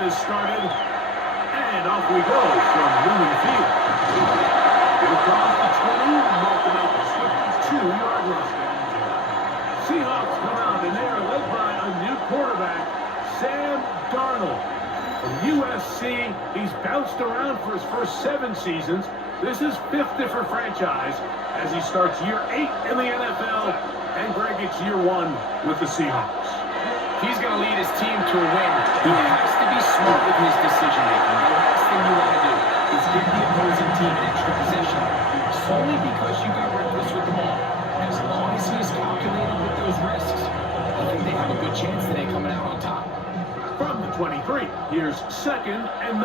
this started. And off we go from Lumen Field. Across the 20, marking out the 22-yard line. Seahawks come out, and they are led by a new quarterback, Sam Darnold. From USC, he's bounced around for his first 7 seasons. This is 5th different franchise as he starts year 8 in the NFL, and Greg, it's year 1 with the Seahawks. He's going to lead his team to a win. He has to be smart with his decision-making. The last thing you want to do is give the opposing team an extra possession solely because you got reckless with the ball. As long as he's calculated with those risks, I think they have a good chance today coming out on top. From the 23, here's 2nd and 9.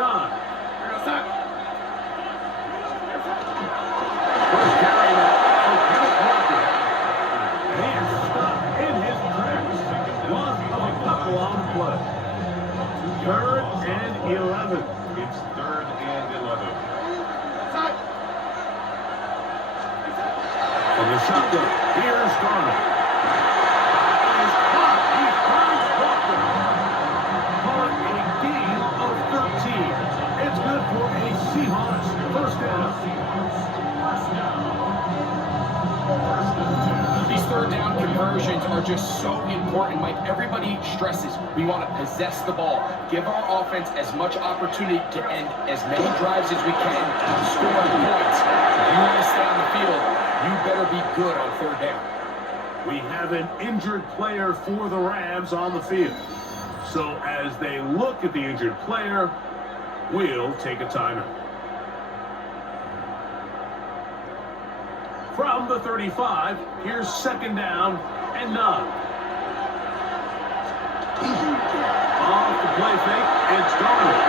First carry now for Kenneth Walker. And he is stopped in his tracks. Loss of a couple on the play. 3rd and 11. It's 3rd and 11. From the shotgun, here's Darnold. Is caught. He finds Walker. On a gain of 13. It's good for a Seahawks first down. These 3rd down conversions are just so important, Mike. Everybody stresses we want to possess the ball, give our offense as much opportunity to end as many drives as we can, score points. If you want to stay on the field, you better be good on 3rd down. We have an injured player for the Rams on the field. So as they look at the injured player, we'll take a timeout. From the 35, here's 2nd down and 9. Off the play fake, it's Darnold.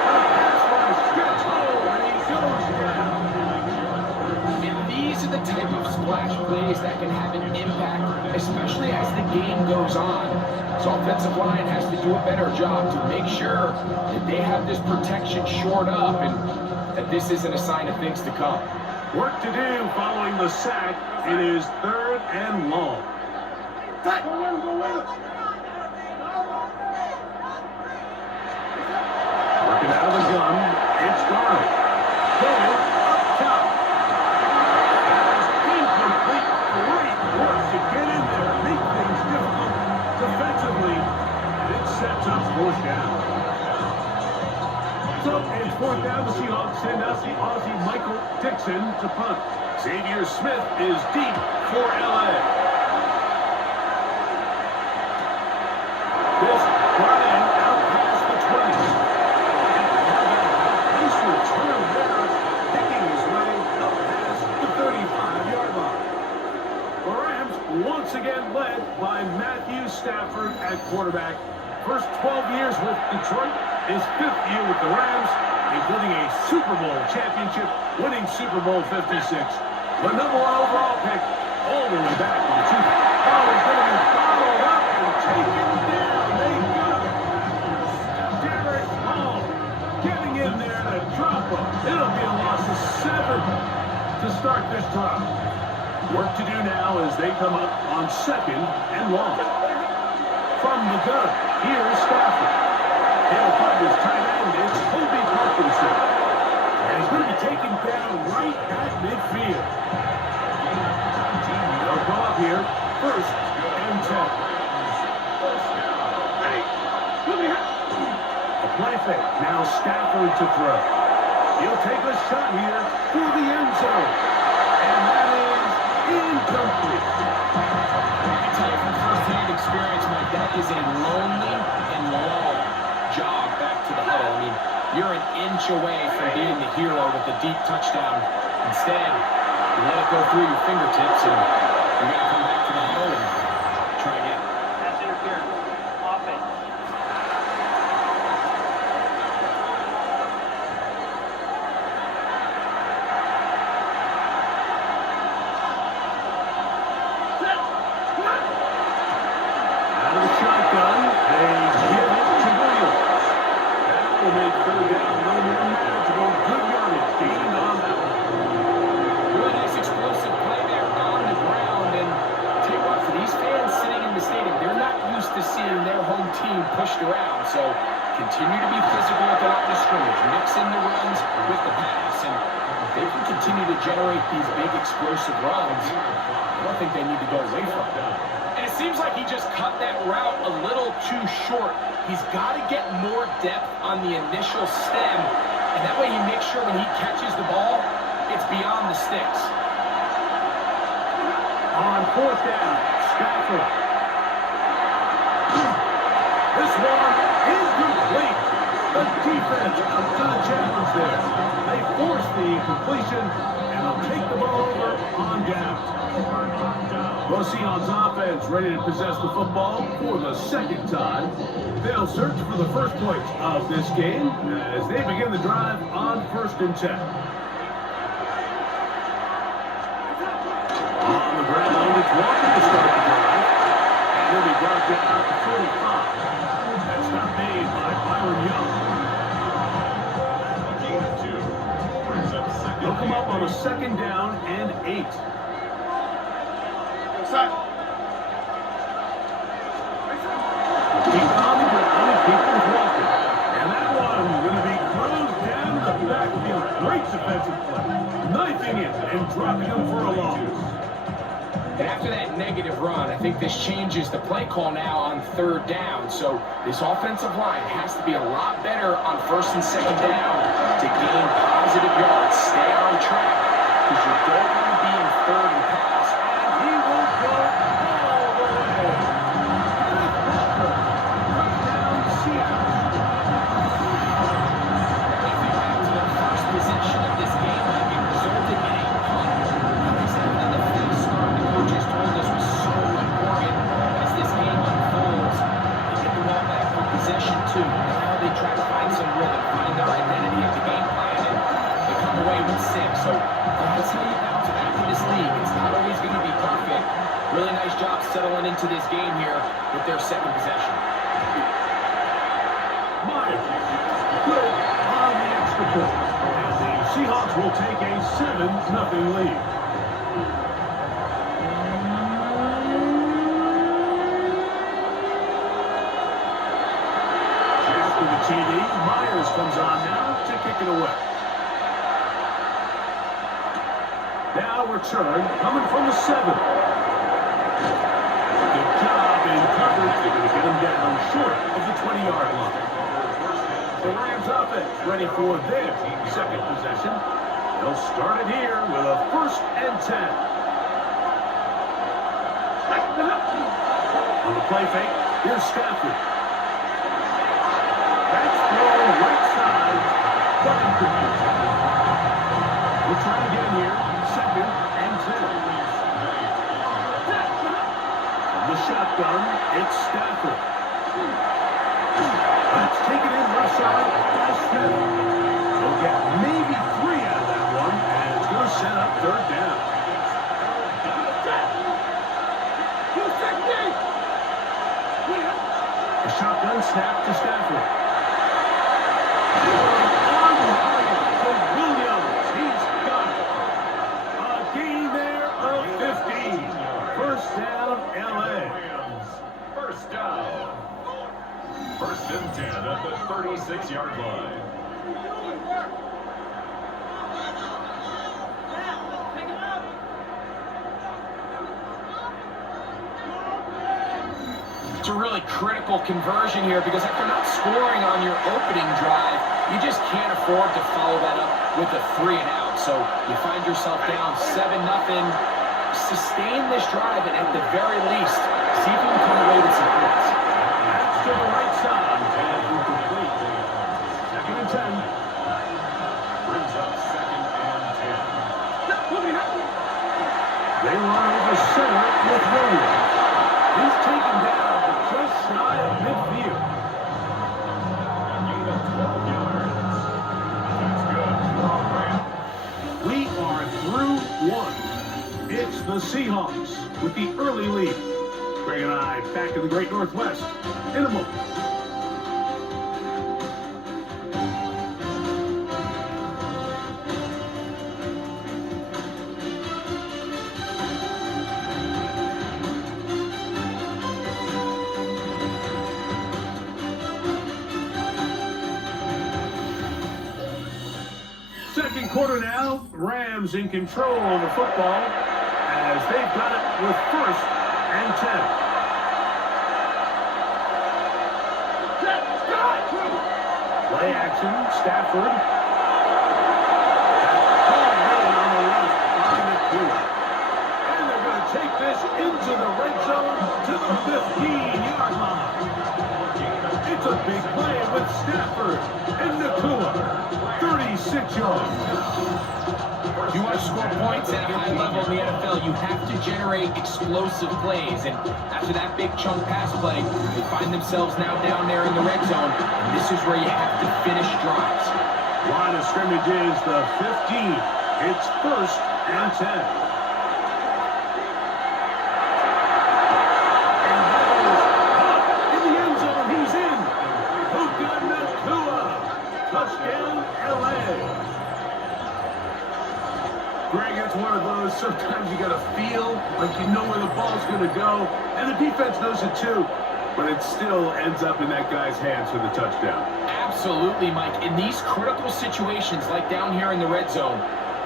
The pass rush gets home, and he goes down. And these are the type of splash plays that can have an impact, especially as the game goes on. So offensive line has to do a better job to make sure that they have this protection shored up and that this isn't a sign of things to come. Work to do following the sack. It is 3rd and long. Working out of the gun, it's Darnold. Going up top. That is incomplete. Great work to get in there, make things difficult defensively, and it sets up 4th down. So it's 4th down. The Seahawks send out the Aussie Michael Dixon to punt. Xavier Smith is deep for LA. This brought in out past the 20. Nice return there, picking his way up past the 35-yard line. The Rams once again led by Matthew Stafford at quarterback. First 12 years with Detroit, his 5th year with the Rams, including a Super Bowl championship, winning Super Bowl 56. The #1 overall pick, all the way back to the 2000s. Oh, he's going to be followed up and taken down. They got it. Derek Hall getting in there to drop him. It'll be a loss of 7 to start this drive. Work to do now as they come up on 2nd and long. From the gun, here's Stafford. He'll find his tight end. It's Kobe Parkinson. And he's going to be taken down right at midfield. They'll go up here, 1st and 10. A play fake. Now Stafford to throw. He'll take a shot here for the end zone. And that is incomplete. I can tell you from first-hand experience, Mike, that is a lonely and long jog back to the huddle. I mean, you're an inch away from being the hero with a deep touchdown. Instead, you let it go through your fingertips, and you're going to come back to the huddle and try again. That's interference. Offense. Out of the shotgun, they give it to Williams. That will make 3rd down a little more manageable. Good yardage gained on that one. Really nice explosive play there on the ground, and team pushed around. So continue to be physical at the line of scrimmage, mix in the runs with the pass, and if they can continue to generate these big explosive runs, I don't think they need to go away from it. And it seems like he just cut that route a little too short. He's got to get more depth on the initial stem, and that way he makes sure when he catches the ball, it's beyond the sticks. On fourth down, Stafford. This one is complete. The defense up to the challenge there. They force the incompletion, and they'll take the ball over on down. The Seahawks offense ready to possess the football for the second time. They'll search for the first points of this game as they begin the drive on 1st and 10. On the ground, it's Walker to start the drive. And he'll be brought down at the 45. That's not made by Byron Young. A gain of 2. Brings up second. They'll come up on a 2nd down and 8. Keep it on the ground and keep it walking. And that one going to be closed down to the backfield. Great defensive play. Knifing it and dropping him for a loss. And after that negative run, I think this changes the play call now on 3rd down. So this offensive line has to be a lot better on 1st and 2nd down to gain positive yards. Stay on track because you're going to be in 3rd and pass. And he will go all the way. Kenneth Walker. Touchdown, Seattle. If you back to the first possession of this game, it resulted in a punt. Like I said, the fast start the coaches told us was so important as this game unfolds. They get the ball back for possession 2. Now they try to find some rhythm, find their identity of the game plan, and they come away with 6. So that's how you bounce back in this league. It's not always going to be perfect. Really nice job settling into this game here with their 2nd possession. Myers. Good on the extra point. And the Seahawks will take a 7-0 lead. After the TD, Myers comes on now to kick it away. Now return coming from the 7. Good job in coverage. They're going to get him down short of the 20-yard line. The Rams offense ready for their 2nd possession. They'll start it here with a 1st and 10. On the play fake, here's Stafford. That's thrown right side, but incomplete. We'll try again here, 2nd and 10. From the shotgun, it's Stafford. Let's take it in left side by Smith. They'll get maybe 3 out of that one, and it's going to set up 3rd down. The shotgun snap to Stafford. On the to Williams. He's got it. A gain there of 15. 1st down, LA. First down. 1st and 10 at the 36-yard line. It's a really critical conversion here because after not scoring on your opening drive, you just can't afford to follow that up with a 3 and out. So you find yourself down 7-0. Sustain this drive and at the very least, see if you can come away with some points. That's to the right side and incomplete. 2nd and 10. Brings up 2nd and 10. They run over center with Williams. He's taken down just shy of midfield. A gain of 12 yards. That's good. We are through 1. It's the Seahawks with the early lead. Greg and I back in the Great Northwest in a moment. quarter now. Rams in control of the football as they've got it with 1st and 10. Play action, Stafford. Ball running on the left by Nakua. And they're going to take this into the red zone to the 15-yard line. It's a big play with Stafford and Nakua. 36 yards. If you want to score points at a high level in the NFL, you have to generate explosive plays. And after that big chunk pass play, they find themselves now down there in the red zone. And this is where you have to finish drives. Line of scrimmage is the 15. It's 1st and 10. And that is caught in the end zone. He's in. Puka Nakua. Touchdown, LA. Greg, it's one of those, sometimes you got to feel like you know where the ball's going to go, and the defense knows it too, but it still ends up in that guy's hands for the touchdown. Absolutely, Mike. In these critical situations, like down here in the red zone,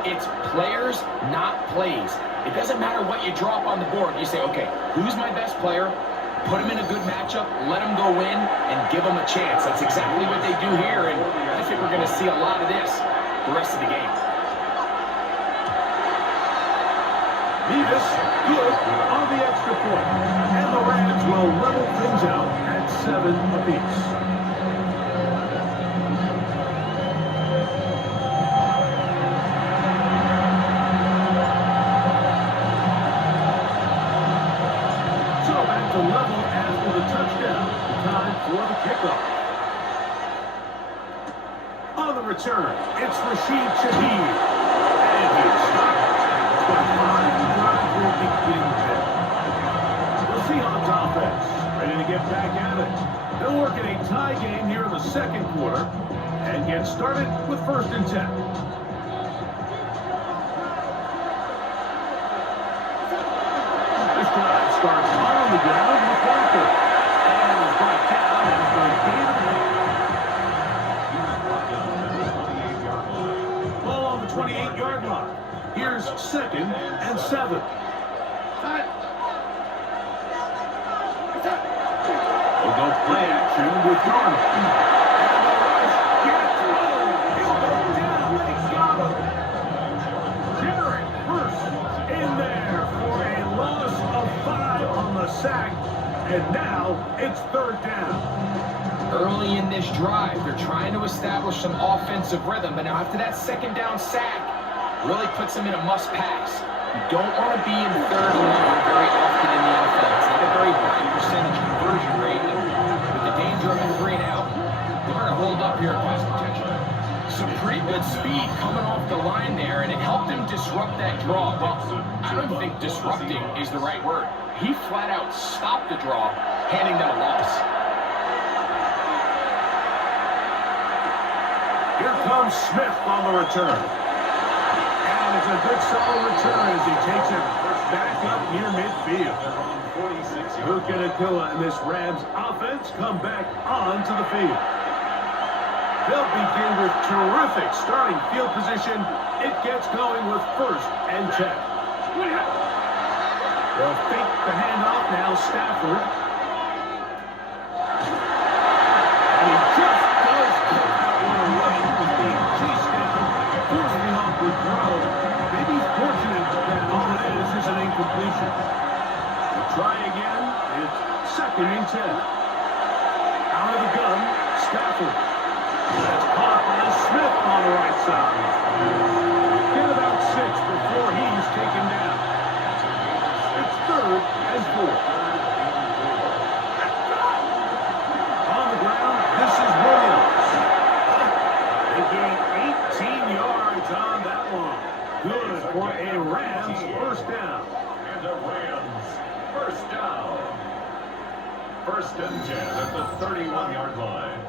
it's players, not plays. It doesn't matter what you drop on the board. You say, okay, who's my best player? Put him in a good matchup, let him go in, and give him a chance. That's exactly what they do here, and I think we're going to see a lot of this the rest of the game. Nevis, good on the extra point. And the Rams will level things out at 7 apiece. So back to level after the touchdown. Time for the kickoff. On the return, it's Rashid Shaheed. And he's stopped. The Seahawks offense ready to get back at it. They'll work in a tie game here in the 2nd quarter and get started with 1st and 10. This drive starts on the ground with Walker. And is brought down as the gain. Ball on the 28-yard line. Here's 2nd and 7. We'll go play action with Darnold. And the rush gets low. He'll go down. They got him. Jared Hurst in there for a loss of 5 on the sack. And now it's 3rd down. Early in this drive, they're trying to establish some offensive rhythm, but now after that 2nd down sack, really puts them in a must-pass. You don't want to be in 3rd and long very often in the NFL. It's not a very high percentage conversion rate. And with the danger of a 3 and out, they're going to hold up here at pass protection. Some pretty good speed coming off the line there, and it helped him disrupt that draw. Well, I don't think disrupting is the right word. He flat out stopped the draw, handing them a loss. Here comes Smith on the return. And it's a good solid return as he takes it back up near midfield. Puka Nakua and this Rams offense come back onto the field. They'll begin with terrific starting field position. It gets going with 1st and 10. They'll fake the handoff now, Stafford. And he just does get that one away. He was being chased down, forcing off the throw. Maybe he's fortunate that all it is an incompletion. We'll try again. It's 2nd and 10. Out of the gun, Stafford. That's caught by Smith on the right side. Get about 6 before he's taken down. It's 3rd and 4. On the ground, this is Williams. They gain 18 yards on that one. Good for a Rams 1st down. And a Rams 1st down. 1st and 10 at the 31-yard line.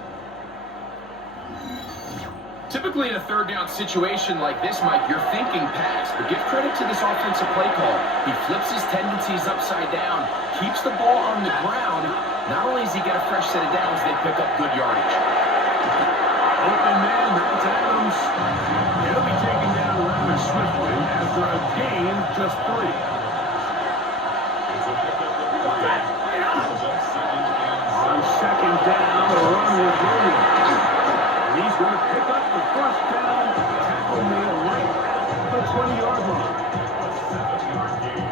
Typically in a 3rd down situation like this, Mike, you're thinking pass, but give credit to this offensive play call. He flips his tendencies upside down, keeps the ball on the ground. Not only does he get a fresh set of downs, they pick up good yardage. Open man, that's Adams. He'll be taking answers swiftly after a gain of just 3. It's a pickup of 3. Brings up second and On 7. second down, a run with Williams. And he's going to pick up the first down, tackle made right at the 20-yard line. A 7-yard gain.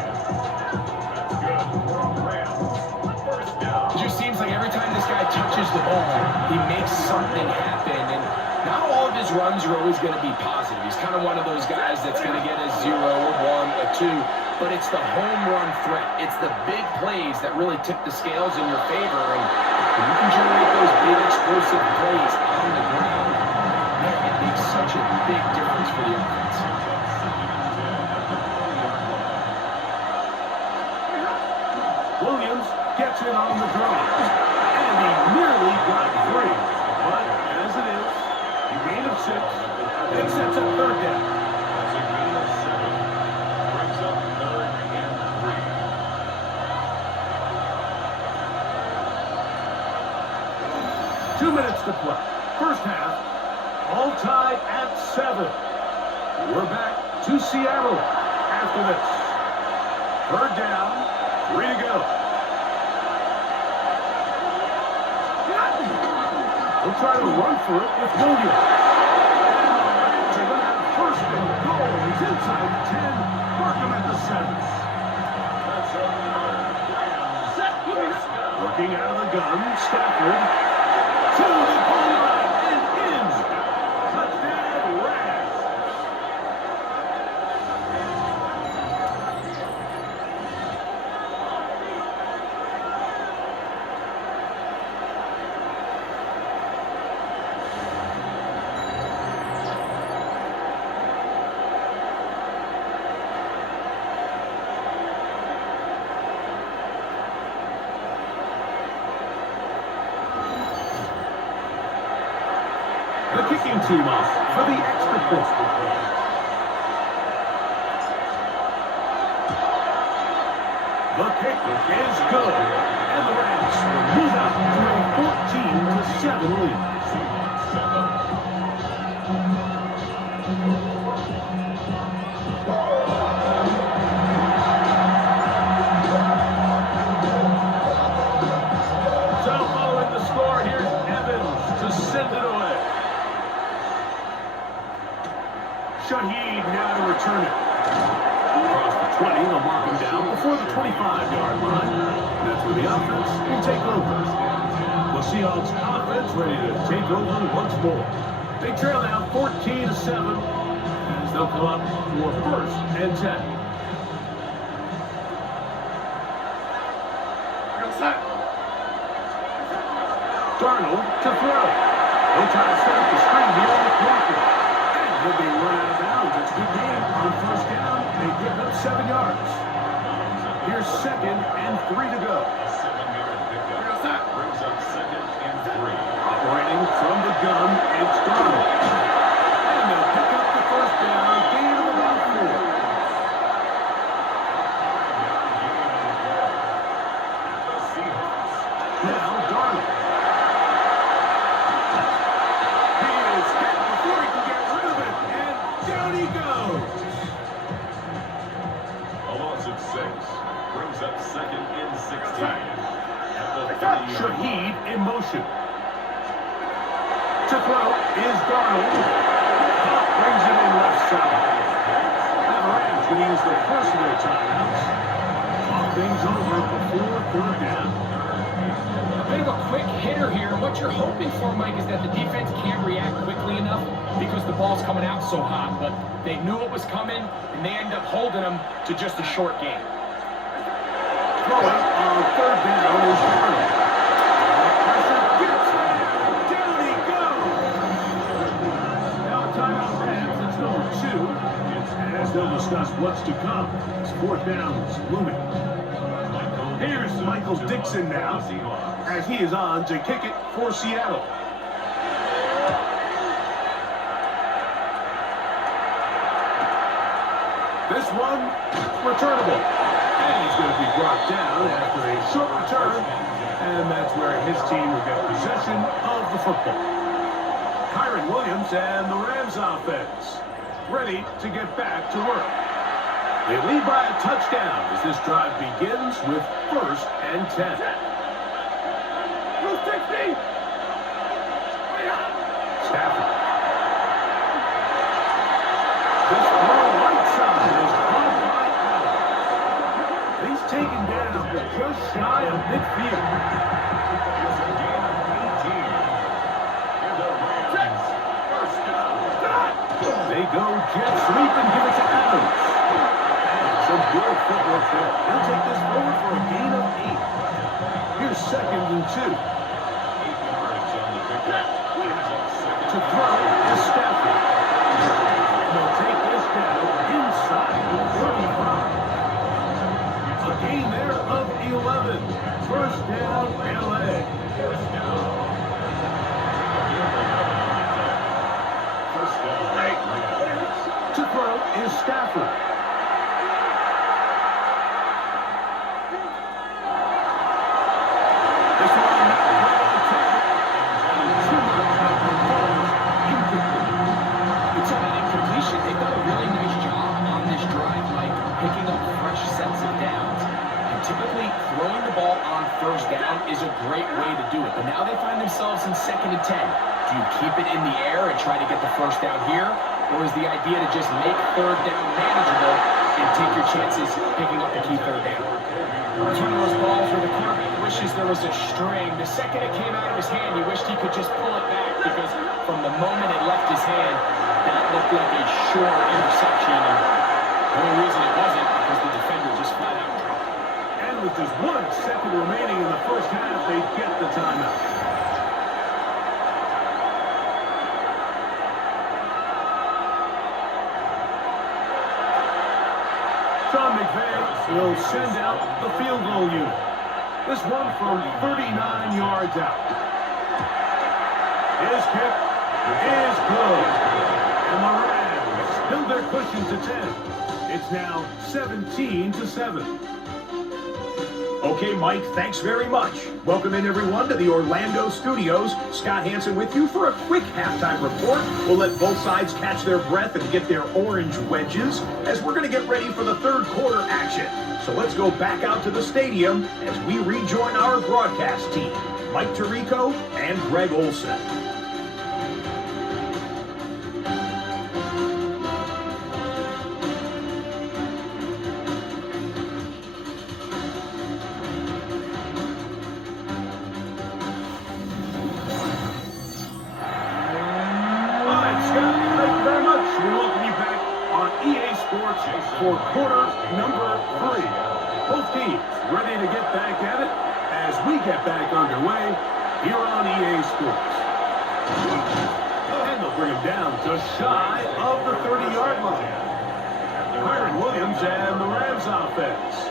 That's good for a Rams. First down. It just seems like every time this guy touches the ball, he makes something happen. And not all of his runs are always going to be positive. He's kind of one of those guys that's going to get a 0, a 1, a 2. But it's the home run threat. It's the big plays that really tip the scales in your favor. And when you can generate those big explosive plays on the ground, man, it makes such a big difference for the offense. Williams gets it on the draw. And he nearly got 3. But as it is, a gain of 6. And it sets up third down. That's a gain of 7. Brings up third and 3. 2 minutes to play. First half, all tied at 7. We're back to Seattle after this. Third down, 3 to go. They'll try to run for it with Williams. And the Rams are going to have first and goal. He's inside the 10. Mark him at the 7. That's a Rams. First down. Looking out of the gun, Stafford to the goal line and in. Touchdown, Rams. The kicking team off for the extra point. The kick is good. And the Rams will move out to a 14-7 lead. Seahawks set up. So following the score, here's Evans to send it away. Shaheed now to return it. Across the 20, they'll mark him down before the 25-yard line. That's where the offense will take over. The Seahawks offense ready to take over once more. They trail now 14-7 as they'll come up for first and 10. Darnold to throw. They'll try to set up the screen here with Walker. And he'll be run out of bounds. It's a good game. On first down, they pick up 7 yards. Here's second and 3 to go. A 7-yard pickup. Brings up second and 3. Operating from the gun, it's Darnold. And they'll pick up the first down, gain of about 4. 5-yard gain on the play. And the Seahawks. Now Darnold. He is hit before he can get rid of it, and down he goes. A loss of 6. Brings up second and 16. At the 30-yard line. Shaheed in motion. To throw is Darnold. Brings it in left side. Now the Rams going to use the first of their timeouts. Talk things over before third down. A bit of a quick hitter here. What you're hoping for, Mike, is that the defense can't react quickly enough because the ball's coming out so hot. But they knew it was coming, and they end up holding them to just a short game. Throwing on third down is Darnold. Pressure gets him. Down he goes. Now a timeout Rams. It's number 2. As they'll discuss what's to come. It's fourth down is looming. Here's Michael Dixon now, as he is on to kick it for Seattle. This one, returnable. And he's going to be brought down after a short return. And that's where his team will get possession of the football. Kyron Williams and the Rams offense. ready to get back to work. They lead by a touchdown as this drive begins with 1st and 10. Stafford. This throw right side is caught by Adams. He's taken down just shy of midfield. It's a gain of 18. And the Rams, first down. They go jet sweep and give it to Adams. And some good footwork there. He'll take this forward for a gain of 8. Here's 2nd and 2. 8 yards on the pickup. To throw is Stafford. They'll take this down inside the 35. A gain there of 11. First down, LA. First down. First down. Rams. To throw is Stafford. This one not quite on target. Too much of the ball is incomplete. It's an incompletion. They've done a really nice job on this drive, Mike, picking up fresh sets of downs. And typically, throwing the ball on 1st down is a great way to do it. But now they find themselves in 2nd and 10. Do you keep it in the air and try to get the 1st down here? Or is the idea to just make 3rd down manageable and take your chances picking up the key 3rd down? It's one of those balls where the quarterback wishes there was a string. The second it came out of his hand, he wished he could just pull it back because from the moment it left his hand, that looked like a sure interception. And the only reason it wasn't because the defender just flat out dropped it. And with just 1 second remaining in the first half, they get the timeout. Sean McVay will send out the field goal unit. This one from 39 yards out. His kick is good. And the Rams build their cushion to 10. It's now 17-7. Okay, Mike, thanks very much. Welcome in, everyone, to the Orlando studios. Scott Hansen with you for a quick halftime report. We'll let both sides catch their breath and get their orange wedges as we're going to get ready for the 3rd quarter action. So let's go back out to the stadium as we rejoin our broadcast team, Mike Tirico and Greg Olson. For quarter number 3. Both teams ready to get back at it as we get back underway here on EA Sports. And they'll bring him down just shy of the 30-yard line. Kyron Williams and the Rams offense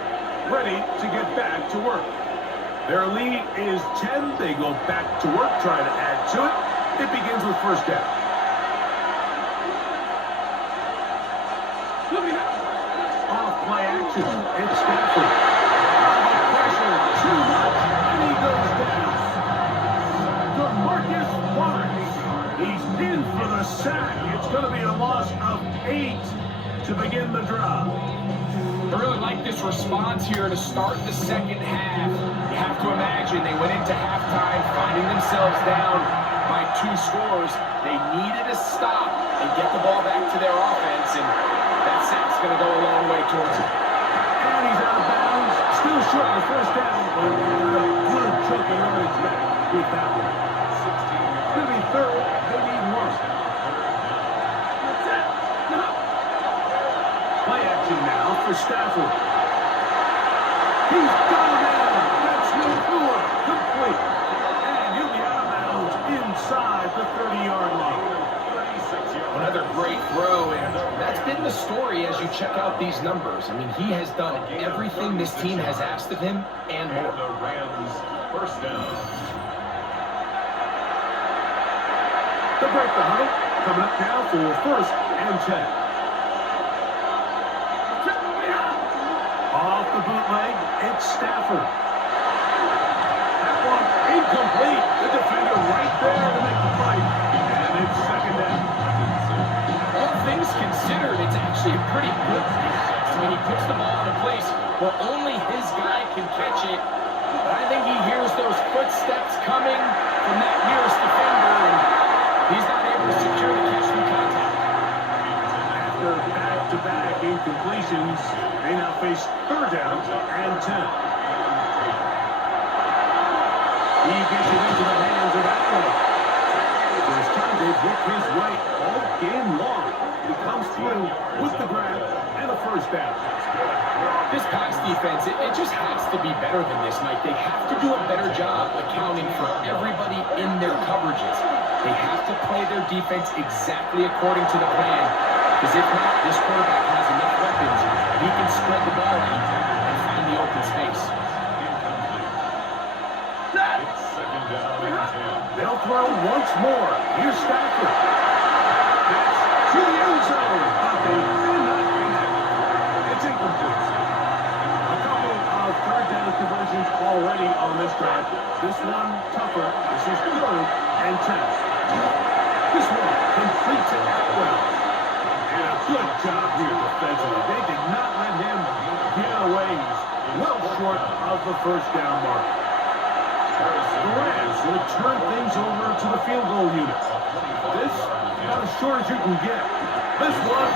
ready to get back to work. Their lead is 10. They go back to work, trying to add to it. It begins with 1st down. Play action. It's Stafford. Under pressure. Too much. And he goes down. DeMarcus Lawrence. He's in for the sack. It's going to be a loss of 8 to begin the drive. I really like this response here to start the 2nd half. You have to imagine they went into halftime finding themselves down by 2 scores. They needed a stop and get the ball back to their offense, and that sack's going to go a long way towards it. And he's out of bounds. Still short of the 1st down. But a good chunk of yardage back with that one. 16. Going to be 3rd. They need 1. Play action now for Stafford. He's got him down. That's no good. Complete. And he'll be out of bounds inside the 30-yard line. Another great throw, and that's been the story as you check out these numbers. I mean, he has done everything this team has asked of him and more. The Rams, 1st down. To break the huddle, coming up now for 1st and 10. Off the bootleg, it's Stafford. That one incomplete. The defender right there to make the fight. And it's 2nd down. All things considered, puts the ball in a place where only his guy can catch it. But I think he hears those footsteps coming from that nearest defender, and he's not able to secure the catch through contact. After back-to-back incompletions, they now face third down and 10. He gets it into the hands of Allen. This time they've worked his way all game long. He comes through with the grab and a first down. This pass defense, it just has to be better than this, Mike. They have to do a better job accounting for everybody in their coverages. They have to play their defense exactly according to the plan. Because if not, this quarterback has enough weapons. He can spread the ball out and find the open space. It's second down and 10. They'll throw once more. Here's Stafford. That's to the end zone. But they cannot connect. It's incomplete. A couple of third down conversions already on this drive. This one tougher. This is third and 10. This one completes it at well. And a good job here defensively. They did not let him get away. He's well short of the first down mark. The Rams return things over to the field goal unit. This, about as short as you can get. This one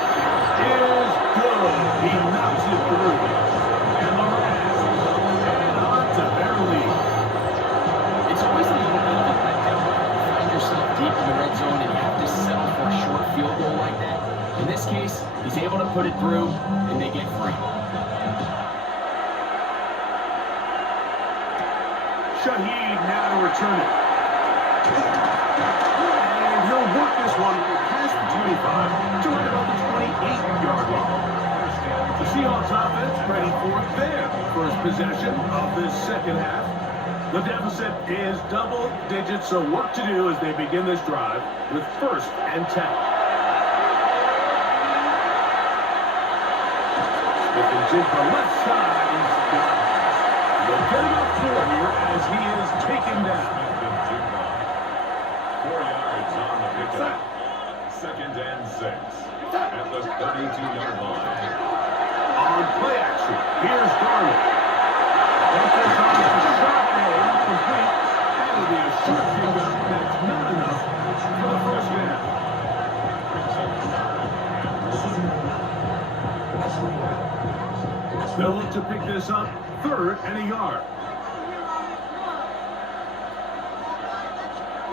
is good. He knocks it through. And the Rams head on to their lead. It's always a little bit of a letdown when you find yourself deep in the red zone and you have to settle for a short field goal like that. In this case, he's able to put it through, and they get free. Shaheed now to return it. And he'll work this one past the 25 to right about the 28-yard line. The Seahawks offense ready for their first possession of this second half. The deficit is double digits, so work to do as they begin this drive with first and 10. Smith and Jigba left side. He's got it. They'll get him up 4 here as he is taken down. 4 yards on the pickup. Second and 6 at the 32-yard line. On play action, here's Darnold. Focus on the shot and complete. That'll be a short pickup. That's not enough for the first down. They'll look to pick this up third and a yard.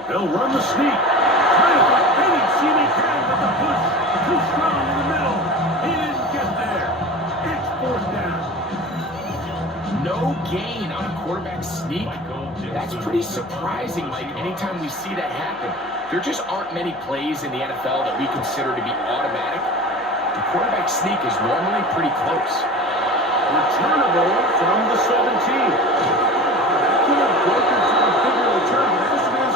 They'll run the sneak. Trying to find any CD can, but the push too strong in the middle. He didn't get there. It's fourth down. No gain on a quarterback sneak. That's pretty surprising, Mike, anytime we see that happen. There just aren't many plays in the NFL that we consider to be automatic. The quarterback sneak is normally pretty close. Returnable from the 17. That could have broken for a bigger return, but as it is,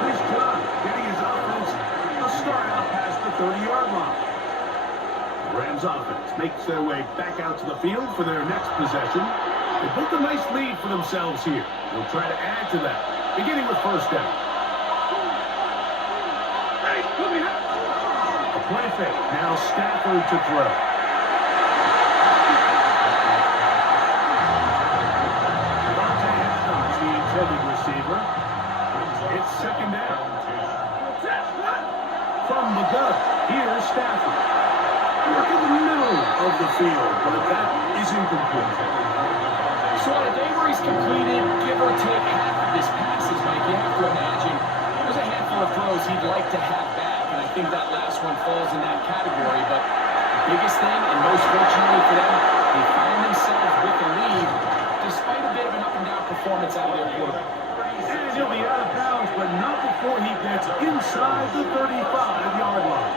nice job getting his offense a start out past the 30-yard line. The Rams offense makes their way back out to the field for their next possession. They built a nice lead for themselves here. They'll try to add to that, beginning with first down. A play fake. Now Stafford to throw. Receiver. It's second down. From the gun, here's Stafford. Work in the middle of the field, but that is incomplete. So on a day where he's completed, give or take half of his passes, Mike, you have to imagine there's a handful of throws he'd like to have back, and I think that last one falls in that category. But the biggest thing, and most fortunately for them, they find themselves with the lead, despite a bit of an up-and-down performance out of their quarterback. And he'll be out of bounds, but not before he gets inside the 35-yard line.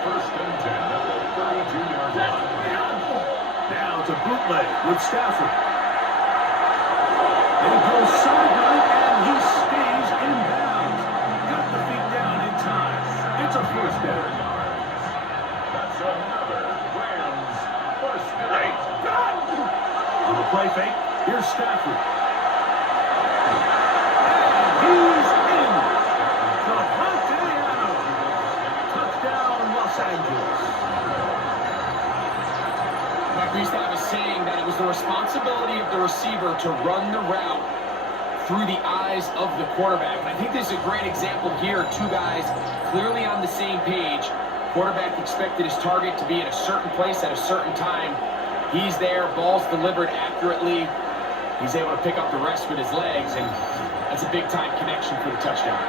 First and 10 at the 32-yard line. Now to bootleg with Stafford. They go sideline, and he stays in bounds. Got the feet down in time. It's a first down. That's another Rams first down. On the play fake, here's Stafford. He's in. Touchdown, Los Angeles. through the eyes of the quarterback. And I think this is a great example here. Two guys clearly on the same page. Quarterback expected his target to be in a certain place at a certain time. He's there, ball's delivered accurately. He's able to pick up the rest with his legs, and that's a big-time connection for the touchdown.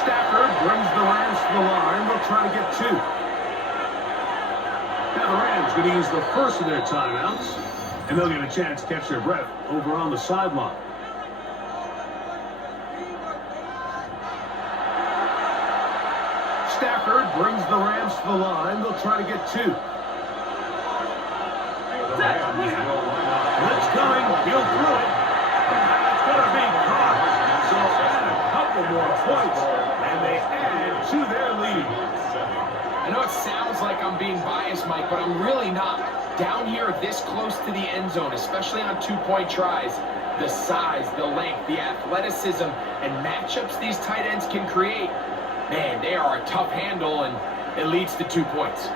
Stafford brings the Rams to the line. They'll try to get 2. Now the Rams going to use the first of their timeouts, and they'll get a chance to catch their breath over on the sideline. Stafford brings the Rams to the line. They'll try to get 2. Blitz coming. He'll throw it. That's going to be caught. So add a couple more points, and they add to their lead. I know it sounds like I'm being biased, Mike, but I'm really not. Down here this close to the end zone, especially on 2-point tries, the size, the length, the athleticism, and matchups these tight ends can create, man, they are a tough handle, and it leads to 2 points.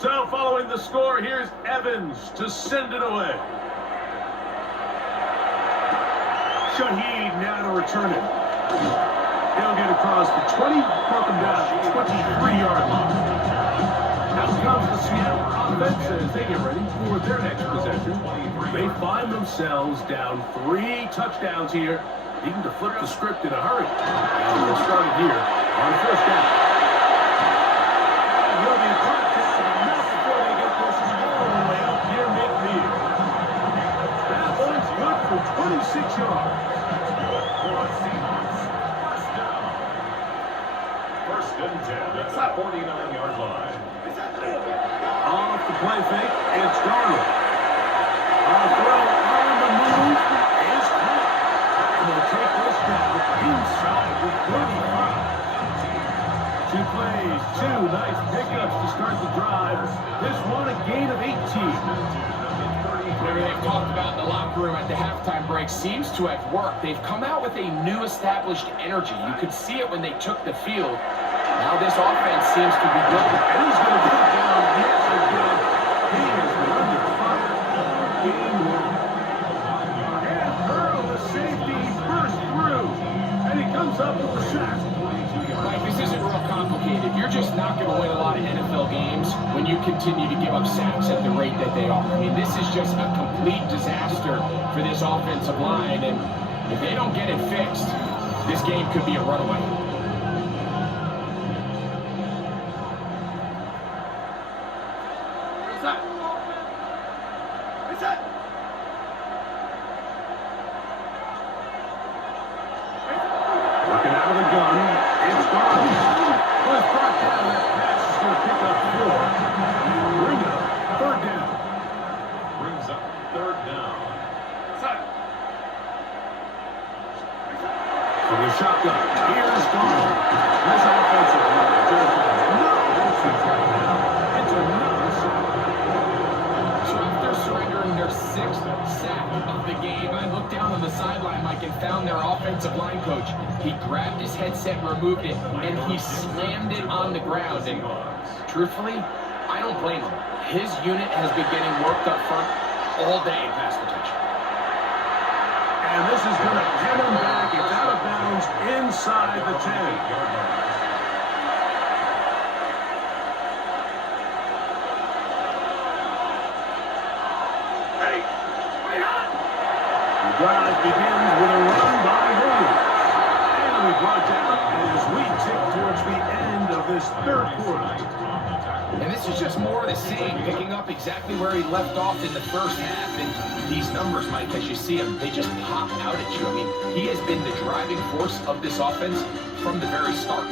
So following the score, here's Evans to send it away. Shaheed now to return it. He'll get across the 20, broke him down to 23-yard line. Out comes the Seattle offense as they get ready for their next possession. They find themselves down 3 touchdowns here, needing to flip the script in a hurry. And we'll start it here on first down. Will be caught enough before they get this all the way up near midfield. That one's good for 26 yards. For the Seahawks, first down. First and 10 at the 49-yard line. Off the play fake, it's Darnold. A throw on the move is caught. And they'll take this down inside the 35. 2 plays, 2 nice pickups to start the drive. This one a gain of 18. Whatever they've talked about in the locker room at the halftime break seems to have worked. They've come out with a new established energy. You could see it when they took the field. Now this offense seems to be building. And he's going to put down yet again. He has been under fire all game long. And Earl, the safety, burst through. And he comes up with the sack. Right, this isn't real complicated. You're just not going to win a lot of NFL games when you continue to give up sacks at the rate that they are. I mean, this is just a complete disaster for this offensive line, and if they don't get it fixed, this game could be a runaway. Where's that? Where's that? Working out of the gun. It's gone. Was brought down. That pass is going to pick up 4. Bring it up. 3rd down. Brings up 3rd down. From the shotgun. Here's Darnold. This offensive line just has no answers right now. It's another sack. So after surrendering their 6th sack of the game, I looked down on the sideline, Mike, and found their offensive line coach. He grabbed his headset, removed it, and he slammed it on the ground. And truthfully, I don't blame him. His unit has been getting worked up front all day in pass protection. And this is going to get him back. It's out of bounds inside the 10. The drive begins with a run by Williams. And we brought down as we tick towards the end of this 3rd quarter. And this is just more of the same, picking up exactly where he left off in the first half. And these numbers, Mike, as you see them, they just pop out at you. I mean, he has been the driving force of this offense from the very start.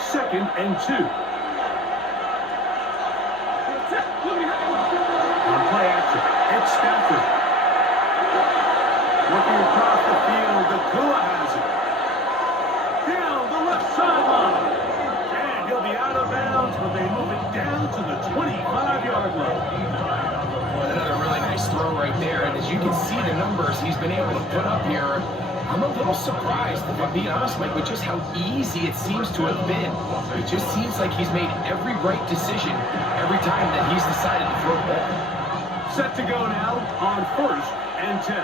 It's 2nd and 2. On play action, it's Stafford. Looking across the field, Nakua has it. Down the left sideline. And he'll be out of bounds, but they move it down to the 25-yard line. Another really nice throw right there, and as you can see the numbers he's been able to put up here, I'm a little surprised, if I'm being honest, Mike, with just how easy it seems to have been. It just seems like he's made every right decision every time that he's decided to throw the ball. Set to go now on 1st and 10.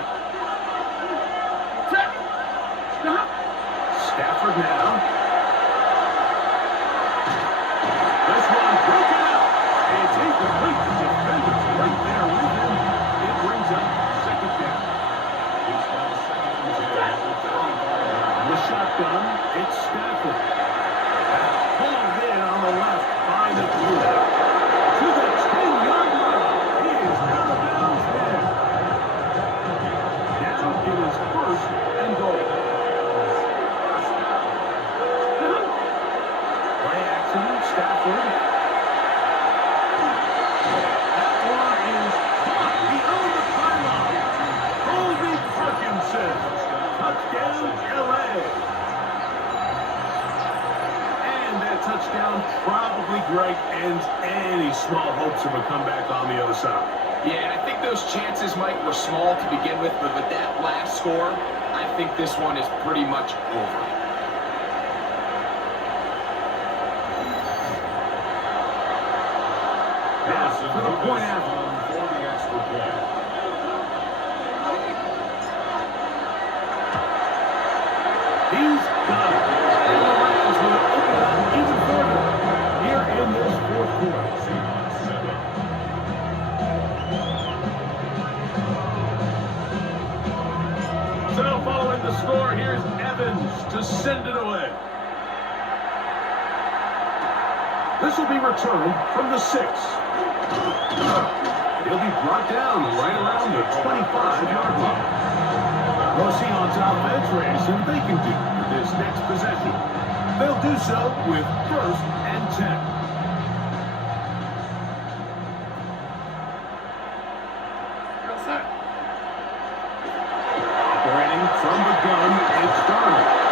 Stafford now. This one broken out. It's incomplete. The defender's right there with him. It brings up 2nd down. The shotgun, it's Stafford. Pulled in on the left by the blue. To the 10-yard line. He is out of bounds there. Now it is 1st and goal. Play action, Stafford. That one is caught beyond the pylon. Colby Parkinson. Touchdown, LA. And that touchdown probably, Greg, ends any small hopes of a comeback on the other side. Yeah, and I think those chances, Mike, were small to begin with, but with that last score, I think this one is pretty much over. Now, for the point after. For the extra point. He's got it. And the Rams will open it up even further here in this 4th quarter. Seahawks 7. So following the score, here's Evans to send it away. This will be returned from the 6. He'll be brought down right around the 25-yard line. We'll see on offense ready, see what they can do with this next possession. They'll do so with 1st and 10. Operating from the gun, it's Darnold.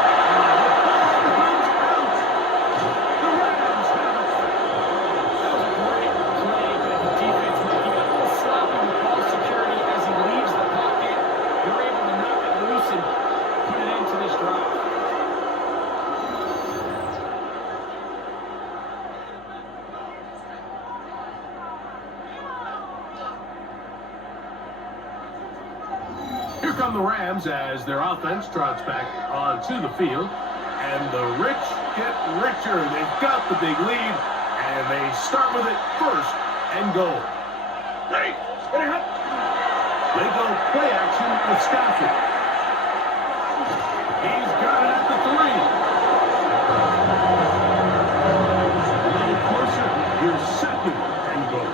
Here come the Rams as their offense trots back onto the field. And the rich get richer. They've got the big lead. And they start with it 1st and goal. They go play action with Stafford. He's got it at the 3. A little closer. Here's 2nd and goal.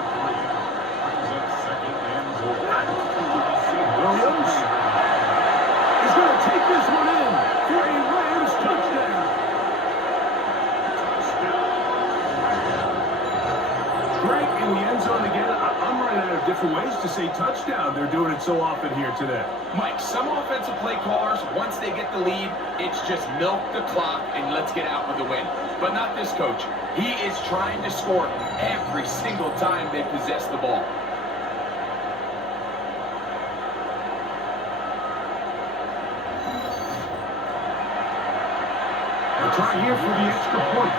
Williams is going to take this one in for a Rams touchdown. Greg in the end zone again. I'm running out of different ways to say touchdown. They're doing it so often here today. Mike, some offensive play callers, once they get the lead, it's just milk the clock and let's get out with the win. But not this coach. He is trying to score every single time they possess the ball. They'll try here for the extra point.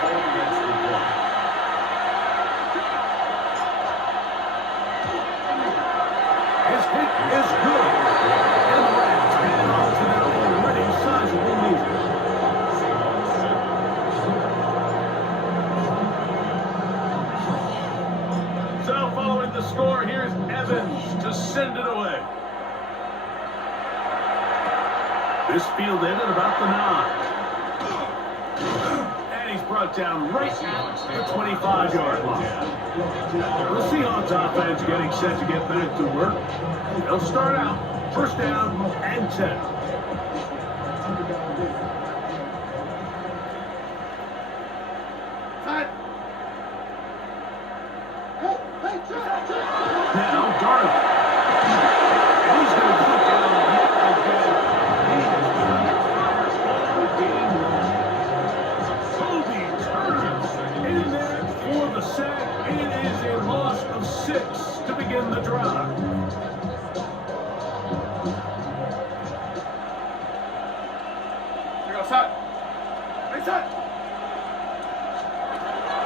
His hit is good. And the Rams hang on to their already sizable lead. So following the score, here's Evans to send it away. This field ended about the 9. And he's brought down right at the 25-yard line. The Seahawks offense getting set to get back to work. They'll start out 1st down and 10. Now, Darnold. And he's going to put down yet again. He has been on fire all game long. Kobe Turner in there for the sack. It is a loss of 6 to begin the drive.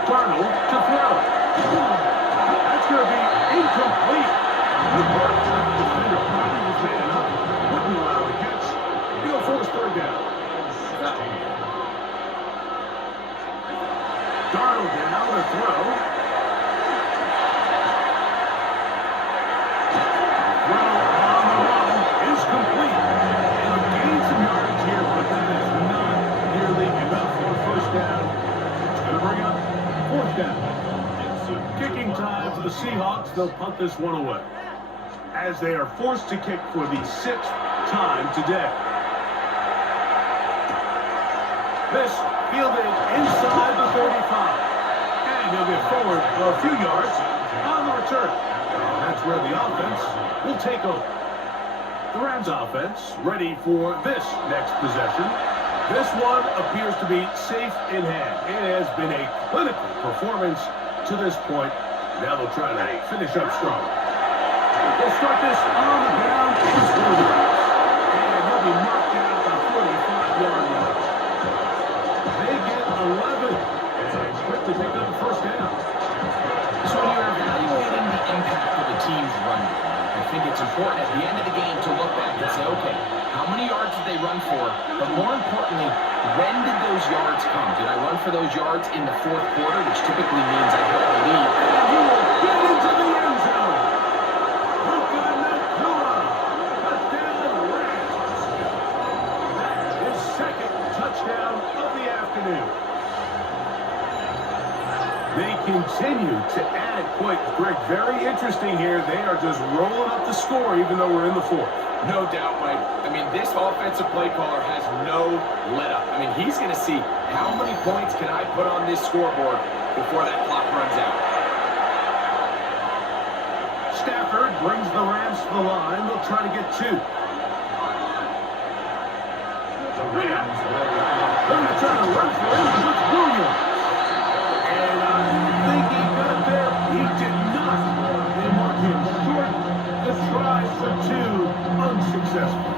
Darnold to throw. That's going to be incomplete. The defender probably was man up. Wouldn't allow the catch. He'll force third down. Darnold now to throw. Throw on the run is complete. And a gain some yardage here, but that is not nearly enough for the first down. It's going to bring up fourth down. Kicking time for the Seahawks. They'll punt this one away as they are forced to kick for the 6th time today. This fielded inside the 35. And he'll get forward a few yards on the return. And that's where the offense will take over. The Rams offense ready for this next possession. This one appears to be safe in hand. It has been a clinical performance to this point. Now they'll try to finish up strong. They'll start this on the ground. And he'll be knocked down at the 45-yard line. They get 11. And quickly pick up the first down. So when you're evaluating the impact of a team's run game, I think it's important at the end of the game to look back and say, okay, how many yards did they run for? But more importantly, when did those yards come? Did I run for those yards in the fourth quarter, which typically means I held the lead? And he will get into the end zone. Luka Nakua. Touchdown Rams. That is second touchdown of the afternoon. They continue to add points. Greg, very interesting here. They are just rolling up the score even though we're in the fourth. No doubt, Mike. I mean, this offensive play caller has no let up. I mean, he's going to see how many points can I put on this scoreboard before that clock runs out. Stafford brings the Rams to the line. They'll try to get 2. The Rams will They're going to try to run for him with Williams. And I think he got there. He did not. They mark him short. The try for 2 unsuccessful.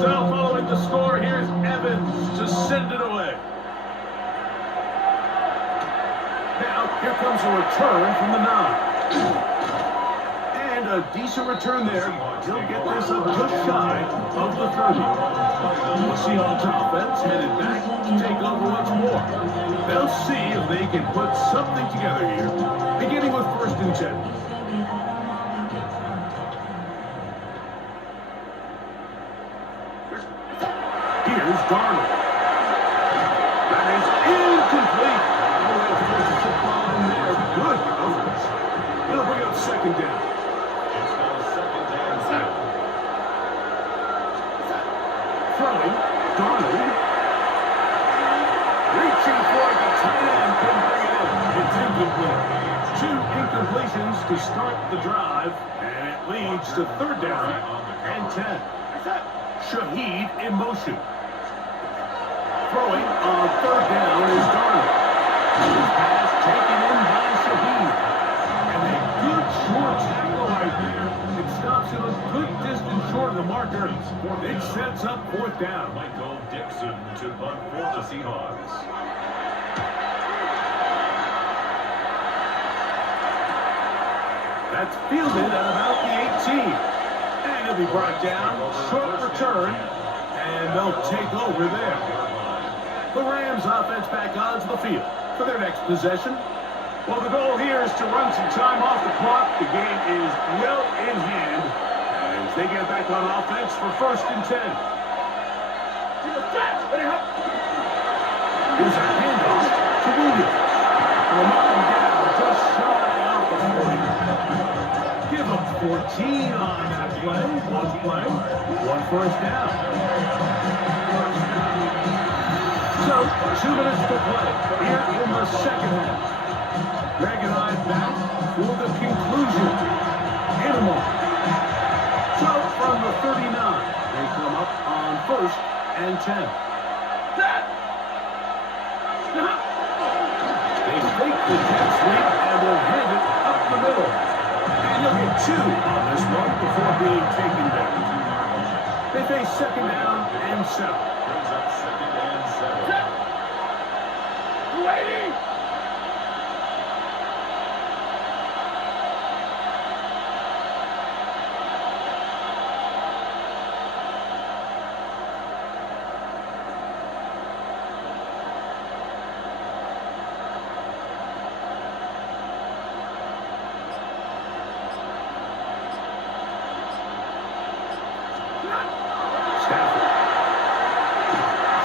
So following the score, here's Evans to send it away. Now, here comes a return from the 9. And a decent return there. He'll get this up just shy of the 30. The Seahawks offense headed back to take over once more. They'll see if they can put something together here, beginning with 1st and 10. Here's Darnold. That is incomplete. Oh, they'll force the football in there. Good coverage. It'll bring up 2nd down. It's now 2nd down. Throwing. Darnold. Reaching for it. The tight end couldn't bring it in. It's incomplete. 2 incompletions to start the drive. And it leads to 3rd down and 10. Shaheed in motion. Throwing on 3rd down is Darnold. His pass taken in by Shaheed. And a good short tackle right there. It stops him a good distance short of the marker. It sets up 4th down. Michael Dixon to punt for the Seahawks. That's fielded at about the 18. And he'll be brought down. Short return. And they'll take over there. The Rams offense back onto the field for their next possession. Well, the goal here is to run some time off the clock. The game is well in hand as they get back on offense for 1st and 10. Here's a handoff to Williams. From up and down, just shy out the 40. Give him 14 on that play. One play, one first down. So, 2 minutes to play here in the second half. Greg and I back for the conclusion. In a moment. So, from the 39, they come up on 1st and 10. They fake the jet sweep and will hand it up the middle. And you'll get 2 on this one before being taken down. They face 2nd down and 7. Brings up 2nd and 7. Waiting!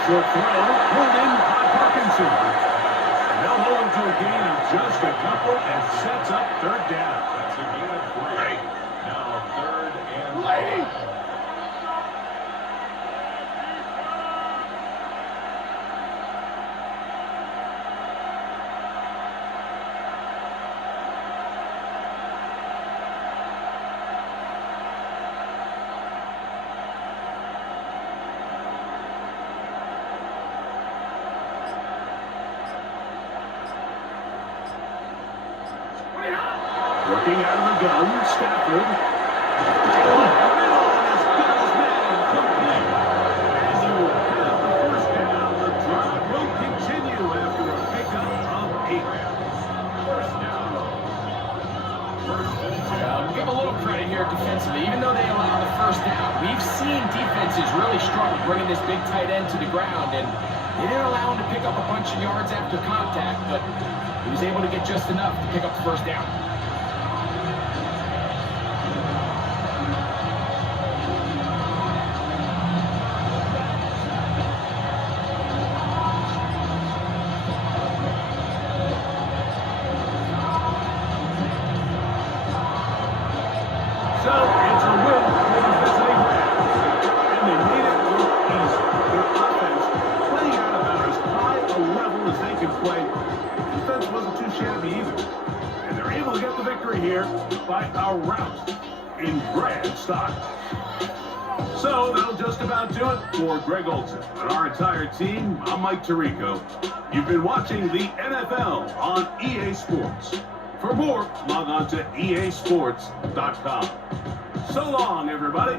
Short throw, pulled in by Parkinson. And they'll hold him to a gain of just a couple and sets up 3rd down. That's a gain of 3. Now 3rd and 5. Working out of the gun, Stafford. Oh, middle, and has got his man complete. And he will have the first down. The drive will continue after a pickup of 8. First down. 1st and 10. Give a little credit here defensively. Even though they allowed the first down, we've seen defenses really struggle bringing this big tight end to the ground, and they didn't allow him to pick up a bunch of yards after contact, but he was able to get just enough to pick up the first down. So, it's a win for the visiting Rams. And they made it look easy. Their offense playing at about as high a level as they can play. Defense wasn't too shabby either. And they're able to get the victory here by a rout in grand style. So, that'll just about do it for Greg Olson and our entire team. I'm Mike Tirico. You've been watching the NFL on EA Sports. For more, log on to easports.com. So long, everybody.